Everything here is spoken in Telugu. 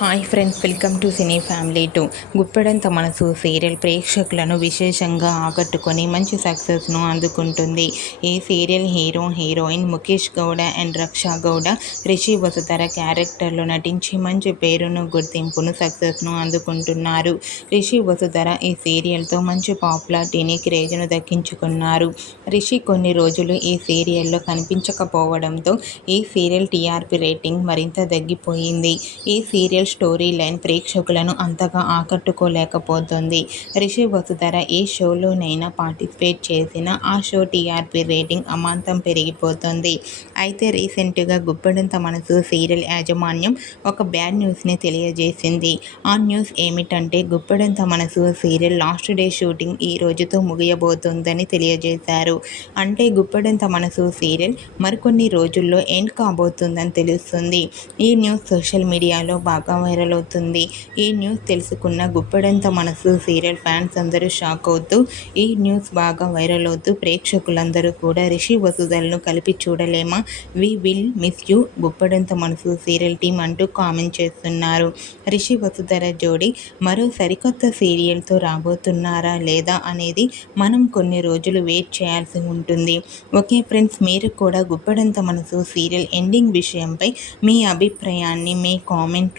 Hi friends welcome to cine family to Guppedantha Manasu serial ప్రేక్షకులను విశేషంగా ఆకట్టుకొని మంచి సక్సెస్ను అందుకుంటుంది. ఈ serial hero heroine Mukesh Gowda and Raksha Gowda Rishi Vasudhara క్యారెక్టర్లో నటించి మంచి పేరును గుర్తింపును సక్సెస్ను అందుకుంటున్నారు. రిషి వసుధర ఈ సీరియల్తో మంచి పాపులారిటీని క్రేజ్ను దక్కించుకున్నారు. రిషి కొన్ని రోజులు ఈ సీరియల్లో కనిపించకపోవడంతో ఈ సీరియల్ టీఆర్పీ రేటింగ్ మరింత తగ్గిపోయింది. ఈ సీరియల్ స్టోరీ లైన్ ప్రేక్షకులను అంతగా ఆకట్టుకోలేకపోతుంది. రిషి వసుధర ఏ షోలోనైనా పార్టిసిపేట్ చేసినా ఆ షో టీఆర్పీ రేటింగ్ అమాంతం పెరిగిపోతుంది. అయితే రీసెంట్గా గుప్పెడంత మనసు సీరియల్ యాజమాన్యం ఒక బ్యాడ్ న్యూస్ని తెలియజేసింది. ఆ న్యూస్ ఏమిటంటే Guppedantha Manasu serial last day shooting ఈ రోజుతో ముగియబోతుందని తెలియజేశారు. అంటే గుప్పెడంత మనసు సీరియల్ మరికొన్ని రోజుల్లో ఎండ్ కాబోతుందని తెలుస్తుంది. ఈ న్యూస్ సోషల్ మీడియాలో బాగా వైరల్ అవుతుంది. ఈ న్యూస్ తెలుసుకున్న గుప్పెడంత మనసు సీరియల్ ఫ్యాన్స్ అందరూ షాక్ అవుతూ ఈ న్యూస్ బాగా వైరల్ అవుతూ ప్రేక్షకులందరూ కూడా రిషి వసుదలను కలిపి చూడలేమా? We will miss you Guppedantha Manasu serial team అంటూ కామెంట్ చేస్తున్నారు. రిషి వసుధర జోడి మరో సరికొత్త సీరియల్తో రాబోతున్నారా లేదా అనేది మనం కొన్ని రోజులు వెయిట్ చేయాల్సి ఉంటుంది. ఓకే ఫ్రెండ్స్ మీరు కూడా గుప్పెడంత మనసు సీరియల్ ఎండింగ్ విషయంపై మీ అభిప్రాయాన్ని మీ కామెంట్